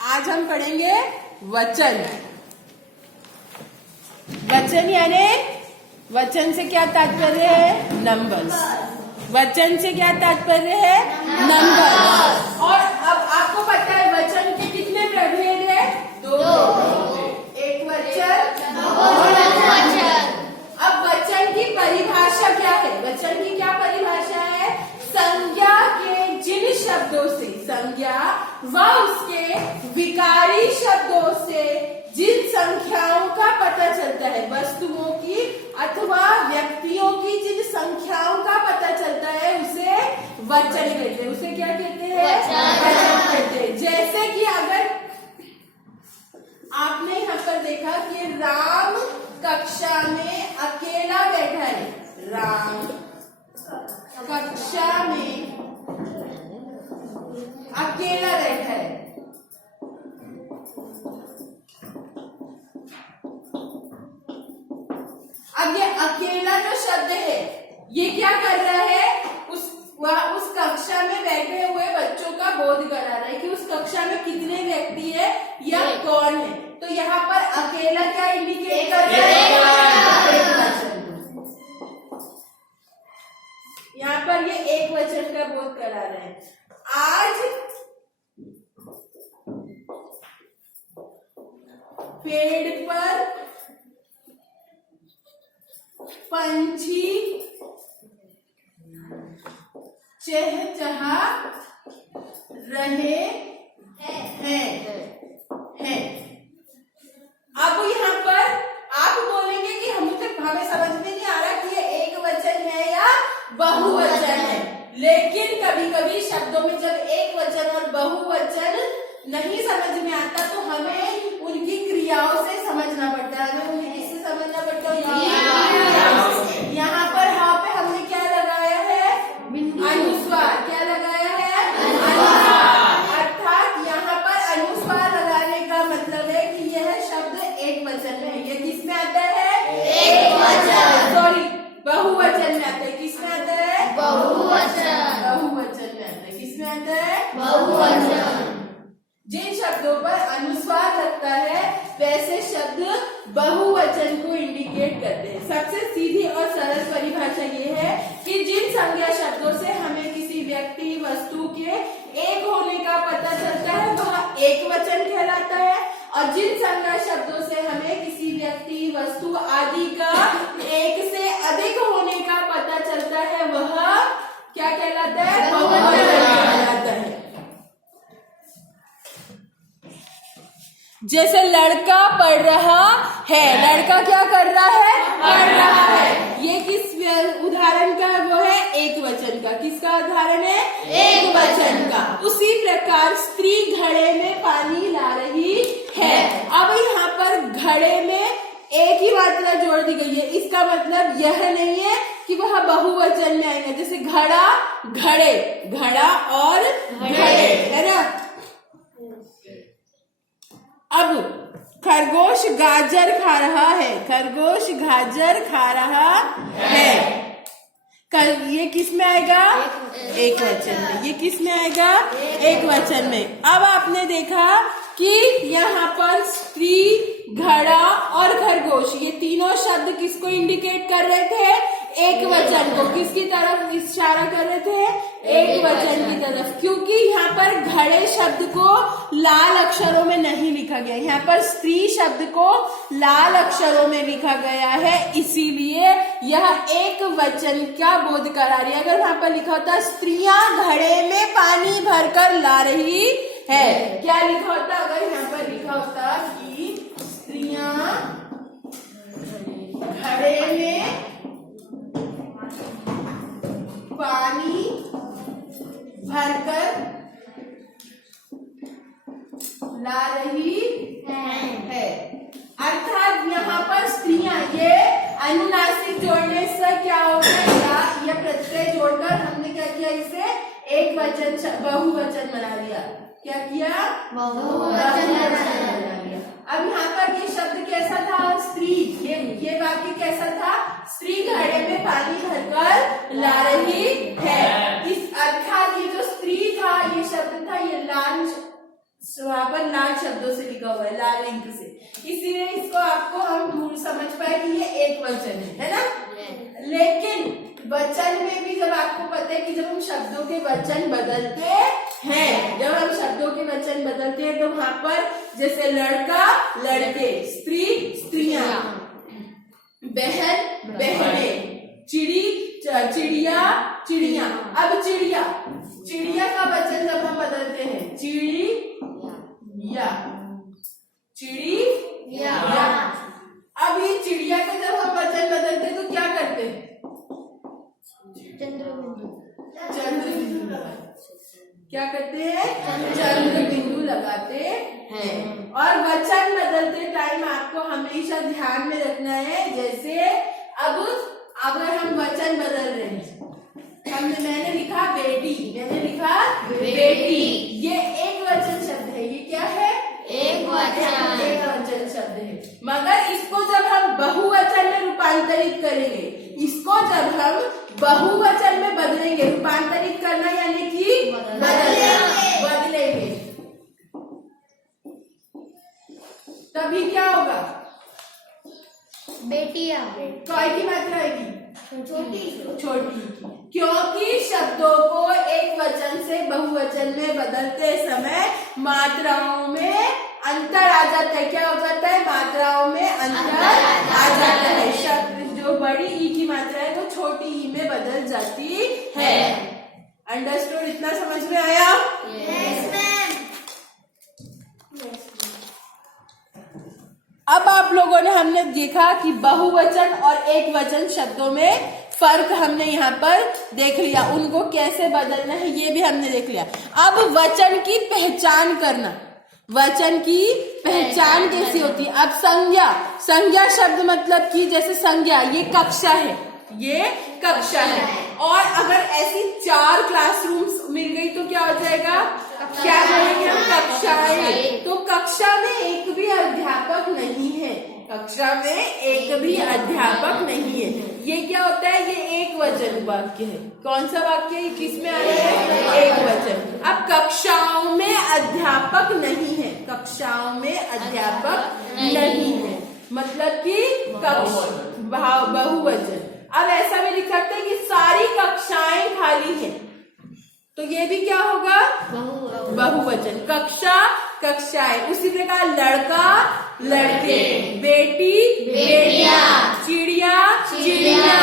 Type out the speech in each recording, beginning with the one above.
आज हम पढ़ेंगे वचन। वचन यानी वचन से क्या तात्पर्य है? नंबर्स। वचन से क्या तात्पर्य है? नंबर। और अब आपको पता है वचन के कितने प्रभेद है? दो। एक वचन, बहुवचन। अब वचन की परिभाषा क्या है? वचन की क्या परिभाषा है? संज्ञा के जिन शब्दों से, संज्ञा व उसके विकारी शब्दों से जिन संख्याओं का पता चलता है, वस्तुओं की अथवा व्यक्तियों की जिन संख्याओं का पता चलता है, उसे वचन कहते हैं। उसे क्या कहते हैं? वचन कहते हैं। जैसे कि अगर आपने यहाँ पर देखा कि राम कक्षा में अकेला बैठा है, राम कक्षा में अकेला बैठा है। अब ये अकेला जो शब्द है, ये क्या कर रहा है? उस कक्षा में बैठे हुए बच्चों का बोध करा रहा है कि उस कक्षा में कितने व्यक्ति है या कौन है। तो यहाँ पर अकेला क्या इंडिकेट कर रहा है? एक वचन। यहाँ पर ये एक वचन का बोध करा रहे हैं। आज पेड़ पर पंछी चहचहा रहे हैं। अब यहाँ पर आप बोलेंगे कि हमें समझ में नहीं आ रहा कि ये एक वचन है या बहुवचन है। लेकिन कभी कभी शब्दों में जब एक वचन और बहुवचन नहीं समझ में आता तो हमें उनकी क्रियाओं से समझना पड़ता है। हमें उन्हें किससे समझना पड़ता है? यहाँ पर हाँ पे हमने क्या लगाया है? अनुस्वार। क्या लगाया है? अनुस्वार। अर्थात यहाँ पर अनुस्वार लगाने का मतलब है कि यह शब्द एक वचन है। ये किस में आता है? एक वचन। सॉरी, बहुवचन में आता है। किस में आता है? बहुवचन। बहुवचन में आता है। किस में आता है? बहुवचन। जिन शब्दों पर अनुस्वार लगता है वैसे शब्द बहुवचन को इंडिकेट करते हैं। सबसे सीधी और सरल परिभाषा ये है कि जिन संज्ञा शब्दों से हमें किसी व्यक्ति वस्तु के एक होने का पता चलता है वह एक वचन कहलाता है, और जिन संज्ञा शब्दों से हमें किसी व्यक्ति वस्तु आदि का एक से अधिक होने का पता चलता है वह क्या कहलाता है? बहुवचन कहलाता है। जैसे लड़का पढ़ रहा है, लड़का क्या कर रहा है? पढ़ रहा है। ये किस उदाहरण का है? वो है एक वचन का। किसका उदाहरण है? एक वचन का। उसी प्रकार स्त्री घड़े में पानी ला रही है। अब यहाँ पर घड़े में एक ही मात्रा जोड़ दी गई है। इसका मतलब यह नहीं है कि वह बहुवचन में आएगा। जैसे घड़ा, घड़े, घड़ा और घड़े, है ना। अब खरगोश गाजर खा रहा है, खरगोश गाजर खा रहा है। ये किस में आएगा? एक वचन में। ये किस में आएगा? एक वचन में। अब आपने देखा कि यहाँ पर स्त्री, घड़ा और खरगोश, ये तीनों शब्द किसको इंडिकेट कर रहे थे? एक वचन को। किसकी तरफ इशारा कर रहे थे? एक वचन की तरफ। क्योंकि यहाँ पर घड़े शब्द को लाल अक्षरों में नहीं लिखा गया, यहाँ पर स्त्री शब्द को लाल अक्षरों में लिखा गया है, इसीलिए यह एक वचन का बोध करा रही है। अगर वहां पर लिखा होता स्त्रियां घड़े में पानी भरकर ला रही है, क्या लिखा होता? अगर यहाँ पर लिखा होता कि स्त्रियां घड़े में पानी भरकर ला रही है, अर्थात यहाँ पर स्त्रियां, ये अनुनासिक जोड़ने से क्या होगा? या प्रत्यय जोड़कर हमने क्या किया? इसे एक वचन बहुवचन बना लिया। क्या किया? बहुवचन बना लिया। अब यहाँ पर ये शब्द कैसा था? स्त्री। ये वाक्य कैसा था? स्त्री घड़े में पानी भरकर ला रही है। इस अर्थात ये जो स्त्री था, ये शब्द था, ये लाल वहां पर लाल शब्दों से लिखा हुआ है, लाल इंक से, इसीलिए इसको आपको हम दूर समझ पाए कि ये एक वचन है ना। लेकिन वचन में भी जब आपको पता है कि जब हम शब्दों के वचन बदलते हैं, जब हम शब्दों के वचन बदलते हैं तो वहां पर जैसे लड़का लड़के, स्त्री स्त्रियां, बहन बहनें, चिड़ी चिड़िया चिड़िया। अब चिड़िया, चिड़िया का वचन जब हम बदलते हैं, चिड़ी या, चिड़ी या। अब ये चिड़िया का जब हम वचन बदलते हैं तो क्या करते हैं? चंद्र बिंदु लगाते। क्या करते हैं? चंद्र बिंदु लगाते हैं। और वचन बदलते टाइम आपको हमेशा ध्यान में रखना है, जैसे अब अगर हम वचन बदल रहे हैं, मैंने लिखा बेटी, मैंने लिखा बेटी, ये एक वचन शब्द है। ये क्या है? एक वचन शब्द है। मगर इसको जब हम बहुवचन में रूपांतरित करेंगे, इसको जब हम बहुवचन में बदलेंगे, रूपांतरित करना यानी कि बदलेंगे, तभी क्या होगा? बेटिया। काय की मात्रा आएगी? छोटी। क्योंकि शब्दों को एक वचन से बहुवचन में बदलते समय मात्राओं में अंतर आ जाता है। क्या हो जाता है? मात्राओं में अंतर आ जाता है। शब्द जो बड़ी ई की मात्रा है वो छोटी ई में बदल जाती है। अंडरस्टूड? इतना समझ में आया? Yes ma'am. अब आप लोगों ने, हमने देखा कि बहुवचन और एक वचन शब्दों में फर्क हमने यहाँ पर देख लिया, उनको कैसे बदलना है ये भी हमने देख लिया। अब वचन की पहचान करना, वचन की पहचान कैसी होती है? अब संज्ञा, संज्ञा शब्द मतलब कि जैसे संज्ञा, ये कक्षा है, ये कक्षा है। और अगर ऐसी 4 क्लासरूम्स मिल गई तो क्या हो जाएगा? क्या बोलेंगे हम? कक्षाएं। तो कक्षा में एक भी अध्यापक नहीं है, कक्षा में एक भी अध्यापक नहीं है। ये क्या होता है? ये एक वचन वाक्य है। कौन सा वाक्य है? किस में आ रहा है? एक वचन। अब कक्षाओं में अध्यापक नहीं है, कक्षाओं में अध्यापक नहीं है, मतलब कि बहुवचन। अब ऐसा भी लिख सकते हैं कि सारी कक्षाएं खाली हैं, तो ये भी क्या होगा? बहुवचन। कक्षा कक्षाएं। उसी प्रकार लड़का लड़के, बेटी बेटिया, चिड़िया चिड़िया।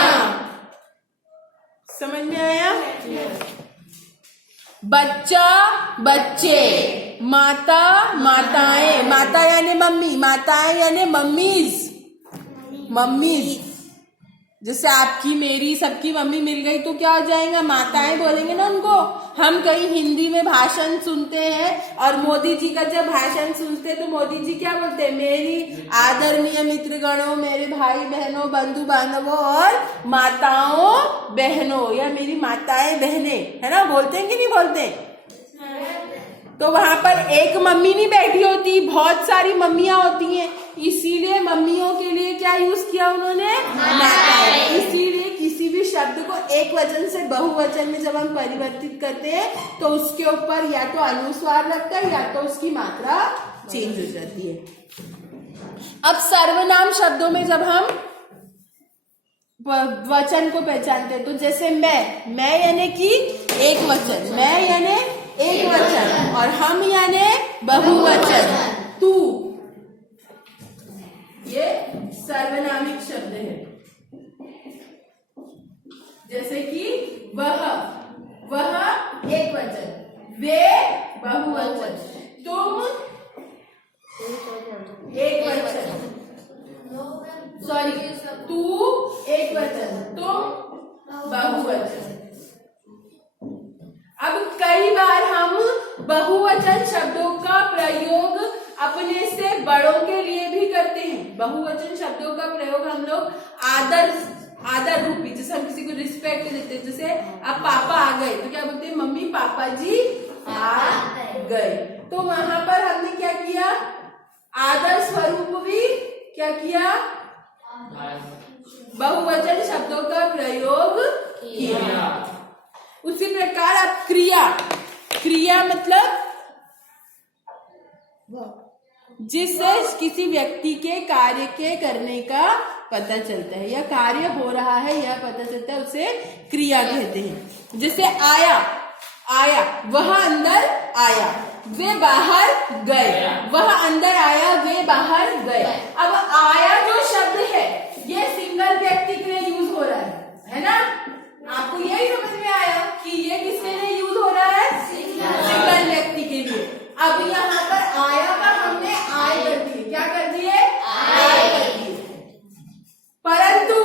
समझ में आया? बच्चा बच्चे, माता माताएं, माता यानी मम्मी, माताएं यानी मम्मीज, मम्मीज। जैसे आपकी मेरी सबकी मम्मी मिल गई तो क्या हो जाएगा? माताएं बोलेंगे ना उनको। हम कहीं हिंदी में भाषण सुनते हैं और मोदी जी का जब भाषण सुनते हैं तो मोदी जी क्या बोलते हैं? मेरी आदरणीय मित्रगणों, मेरे भाई बहनों, बंधु बांधवों और माताओं बहनों, या मेरी माताएं बहनें, है ना? बोलते हैं कि नहीं बोलते? तो वहां पर एक मम्मी नहीं बैठी होती, बहुत सारी मम्मियां होती हैं, इसीलिए मम्मियों के लिए क्या यूज किया उन्होंने? माताएं। इसीलिए किसी भी शब्द को एक वचन से बहुवचन में जब हम परिवर्तित करते हैं तो उसके ऊपर या तो अनुस्वार लगता है या तो उसकी मात्रा चेंज हो जाती है। अब सर्वनाम शब्दों में जब हम वचन को पहचानते हैं तो जैसे मैं यानी कि एक वचन, मैं यानी एक वचन, और हम यानी बहुवचन, तू, ये सर्वनामिक शब्द है। जैसे कि वह एक वचन, वे बहुवचन, तुम एक वचन, सॉरी तू एक वचन, तुम बहुवचन। अब कई बार हम बहुवचन शब्दों का प्रयोग अपने से बड़ों के लिए भी करते हैं। बहुवचन शब्दों का प्रयोग हम लोग आदर रूपी, जैसे हम किसी को रिस्पेक्ट देते हैं, जैसे अब पापा आ गए तो क्या बोलते हैं? मम्मी पापा जी आ गए। तो वहां पर हमने क्या किया? आदर स्वरूप भी क्या किया? बहुवचन शब्दों का प्रयोग किया। उसी प्रकार अब क्रिया मतलब जिससे किसी व्यक्ति के कार्य के करने का पता चलता है या कार्य हो रहा है यह पता चलता है, उसे क्रिया कहते हैं। जैसे आया, आया वह अंदर आया, वे बाहर गए, वह अंदर आया, वे बाहर गए। अब आया जो शब्द है ये सिंगल व्यक्ति के लिए यूज हो रहा है ना? आपको यही समझ में आया कि ये किसके लिए यूज हो रहा है? सिंगल व्यक्ति के लिए। अब यहाँ पर आया का हमने आय कर दिए, क्या कर दिए? आय कर दिए। परंतु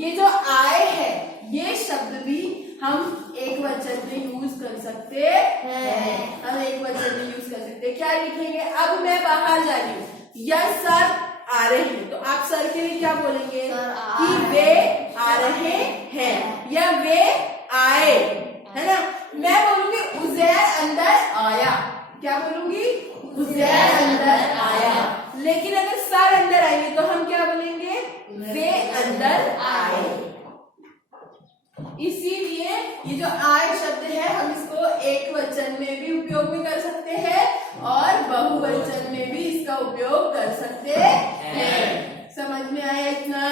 ये जो आय है ये शब्द भी हम एक वचन में यूज कर सकते हैं। हम एक वचन में यूज कर सकते हैं। क्या लिखेंगे? अब मैं बाहर जा रही हूँ, यह सर आ रहे हैं, तो आप सर के लिए क्या बोलेंगे? कि वे आ रहे हैं या वे आए, है ना? मैं बोलूंगी उज़ैर अंदर आया, क्या बोलूंगी? उज़ैर अंदर आया। लेकिन अगर सर अंदर आएंगे तो हम क्या बोलेंगे? वे अंदर आए। इसीलिए ये जो आय शब्द है हम इसको एक वचन में भी उपयोग में कर सकते हैं और बहुवचन में भी इसका उपयोग कर सकते हैं। समझ में आया इतना?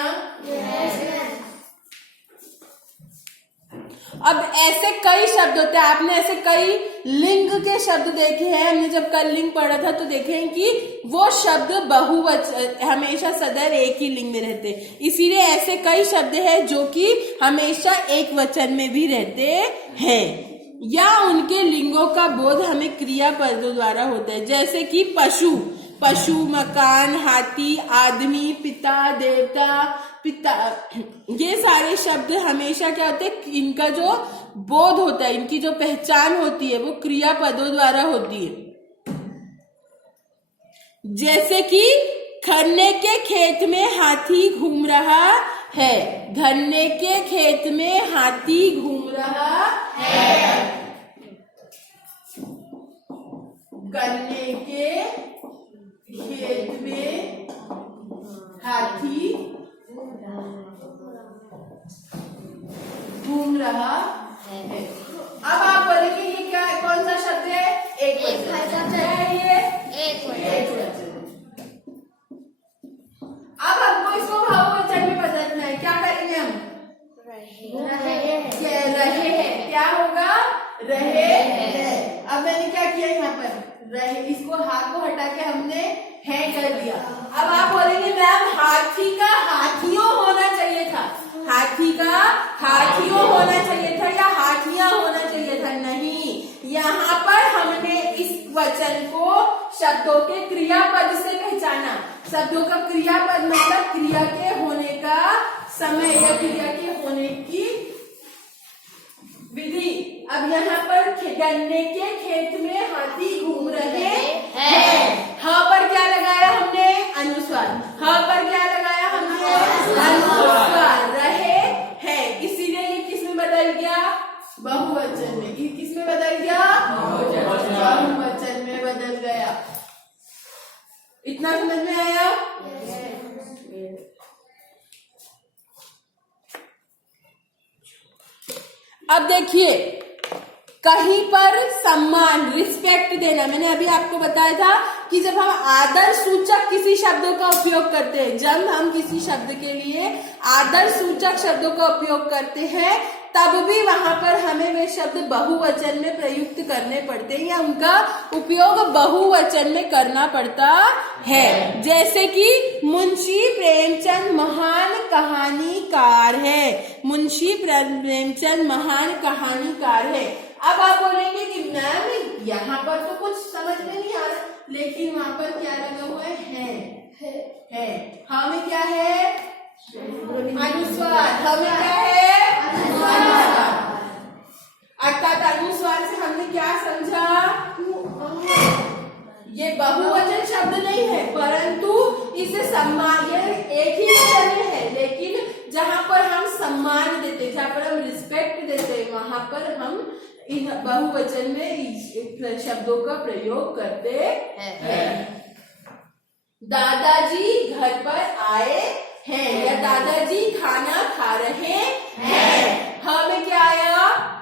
अब ऐसे कई शब्द होते हैं, आपने ऐसे कई लिंग के शब्द देखे हैं। हमने जब कल लिंग पढ़ा था तो देखे हैं कि वो शब्द बहुवचन हमेशा सदैव एक ही लिंग में रहते हैं। इसीलिए ऐसे कई शब्द हैं जो कि हमेशा एक वचन में भी रहते हैं या उनके लिंगों का बोध हमें क्रियापदों द्वारा होता है। जैसे कि पशु, पशु, मकान, हाथी, आदमी, पिता, देवता, पिता, ये सारे शब्द हमेशा क्या होते हैं? इनका जो बोध होता है, इनकी जो पहचान होती है वो क्रियापदों द्वारा होती है। जैसे कि गन्ने के खेत में हाथी घूम रहा है, गन्ने के खेत में हाथी घूम रहा है। गन्ने के खेत में हाथी घूम रहा है। अब आप बोलेंगे ये क्या, कौन सा शब्द है? एक वचन है ये, एक वचन। अब हमको इसको बहुवचन में बदलना है। क्या करेंगे हम? रहे हैं। क्या होगा? रहे हैं। अब मैंने क्या किया यहाँ पर? रहे, इसको हाथ को हटा के हमने है कर दिया। अब आप बोलेंगे मैम हाथी का हाथियों होना चाहिए था, हाथी का हाथियों होना चाहिए था या हाथियां होना चाहिए था। नहीं, यहाँ पर हमने इस वचन को शब्दों के क्रियापद से पहचाना। शब्दों का क्रियापद मतलब क्रिया के होने का समय या क्रिया के होने की विधि। अब यहाँ पर गन्ने के खेत में हाथी घूम रहे हैं। हाँ पर क्या लगाया हमने? अनुस्वार। हाँ पर क्या लगाया हमने? अनुस्वार। रहे हैं, इसीलिए ये किस में बदल गया? बहुवचन में। किस में बदल गया? बहुवचन में बदल गया। इतना समझ में आया? अब देखिए, कहीं पर सम्मान, रिस्पेक्ट देना। मैंने अभी आपको बताया था कि जब हम आदर सूचक किसी शब्दों का उपयोग करते हैं, जब हम किसी शब्द के लिए आदर सूचक शब्दों का उपयोग करते हैं तब भी वहां पर हमें वे शब्द बहुवचन में प्रयुक्त करने पड़ते हैं या उनका उपयोग बहुवचन में करना पड़ता है। जैसे कि मुंशी प्रेमचंद महान कहानीकार है, मुंशी प्रेमचंद महान कहानीकार है। अब आप बोलेंगे कि मैम यहाँ पर तो कुछ समझ में नहीं आ रहा, लेकिन वहां पर क्या लगा हुआ है? हमें क्या है? अनुस्वार। हमें क्या है? अनुस्वार। अर्थात अनुस्वार से हमने क्या समझा? ये बहुवचन शब्द नहीं है, परंतु इसे सम्मान, ये एक ही वचन में है, लेकिन जहाँ पर हम सम्मान देते, जहाँ पर हम रिस्पेक्ट देते, वहां पर हम इन बहुवचन में शब्दों का प्रयोग करते हैं। दादाजी घर पर आए हैं या दादाजी खाना खा रहे हैं। हाँ में क्या आया?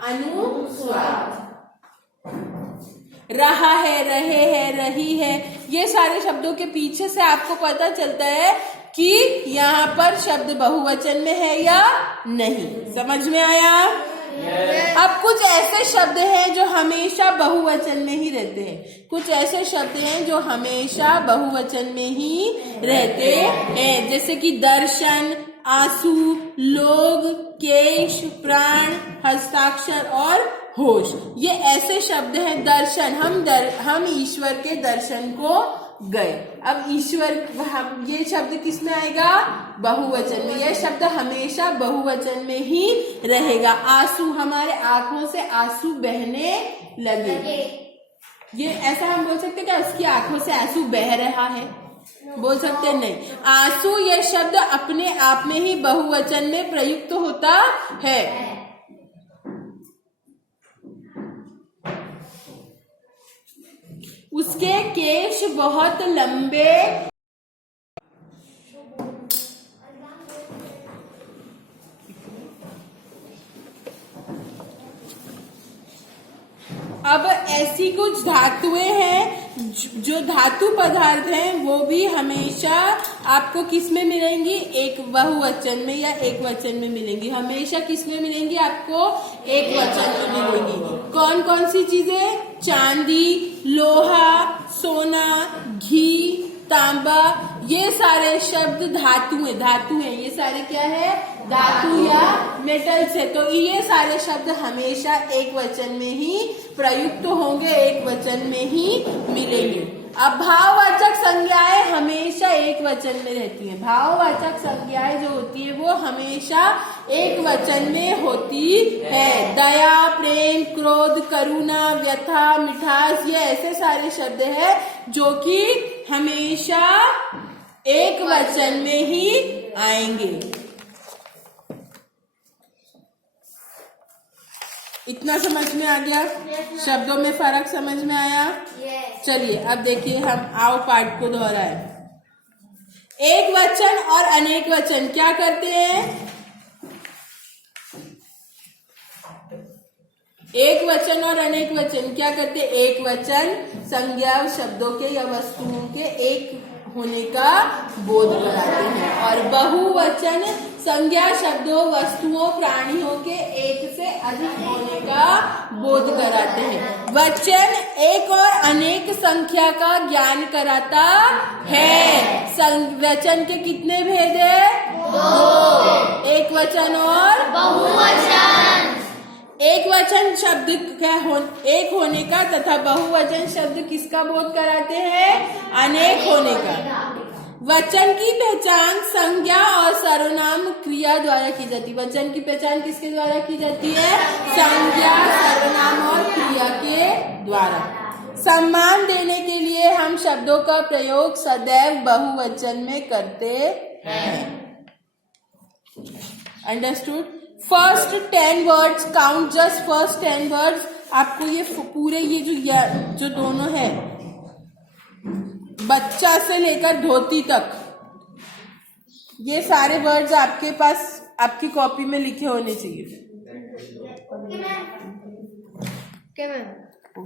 अनुस्वार। रहा है, रहे हैं, रही है, ये सारे शब्दों के पीछे से आपको पता चलता है कि यहाँ पर शब्द बहुवचन में है या नहीं। समझ में आया? अब कुछ ऐसे शब्द हैं जो हमेशा बहुवचन में ही रहते हैं। कुछ ऐसे शब्द हैं जो हमेशा बहुवचन में ही रहते हैं, जैसे कि दर्शन, आंसू, लोग, केश, प्राण, हस्ताक्षर और होश। ये ऐसे शब्द हैं। दर्शन, हम ईश्वर के दर्शन को गए। अब ईश्वर, हम, ये शब्द किस में आएगा? बहुवचन में। यह शब्द हमेशा बहुवचन में ही रहेगा। आंसू, हमारे आंखों से आंसू बहने लगे। ये ऐसा हम बोल सकते क्या उसकी आंखों से आंसू बह रहा है? बोल सकते नहीं। आंसू यह शब्द अपने आप में ही बहुवचन में प्रयुक्त होता है। उसके केश बहुत लंबे, अब ऐसी कुछ धातुएं हैं, जो धातु पदार्थ हैं वो भी हमेशा आपको किस में मिलेंगी? एक बहुवचन में या एक वचन में मिलेंगी। हमेशा किस में मिलेंगी? आपको एक वचन में मिलेंगी। कौन कौन सी चीजें? चांदी, लोहा, सोना, घी, तांबा, ये सारे शब्द धातु हैं। ये सारे क्या है? धातु या मेटल्स है। तो ये सारे शब्द हमेशा एक वचन में ही प्रयुक्त होंगे, एक वचन में ही मिलेंगे। अब भाववाचक संज्ञाएं हमेशा एक वचन में रहती हैं। भाववाचक संज्ञाएं जो होती है वो हमेशा एक वचन में होती है। दया, प्रेम, क्रोध, करुणा, व्यथा, मिठास, ये ऐसे सारे शब्द हैं जो कि हमेशा एक वचन में ही आएंगे। इतना समझ में आ गया? शब्दों में फर्क समझ में आया? चलिए अब देखिए, हम आओ पाठ को दोहराएं। एक वचन और अनेक वचन क्या करते हैं? एक वचन और अनेक वचन क्या करते हैं? एक वचन संज्ञा शब्दों के या वस्तुओं के एक होने का बोध कराते हैं, और बहुवचन संज्ञा शब्दों, वस्तुओं, प्राणियों के एक से अधिक होने का बोध कराते हैं। वचन एक और अनेक संख्या का ज्ञान कराता है। वचन के कितने भेद है? दो। एक वचन और बहुवचन। एक वचन शब्द क्या एक होने का तथा बहुवचन शब्द किसका बोध कराते हैं? अनेक होने का। वचन की पहचान संज्ञा और सर्वनाम क्रिया द्वारा की जाती है। वचन की पहचान किसके द्वारा की जाती है? संज्ञा, सर्वनाम और क्रिया के द्वारा। सम्मान देने के लिए हम शब्दों का प्रयोग सदैव बहुवचन में करते हैं। Understood? First 10 words count, just first 10 words. आपको ये पूरे ये जो दोनों है, बच्चा से लेकर धोती तक, ये सारे वर्ड्स आपके पास आपकी कॉपी में लिखे होने चाहिए।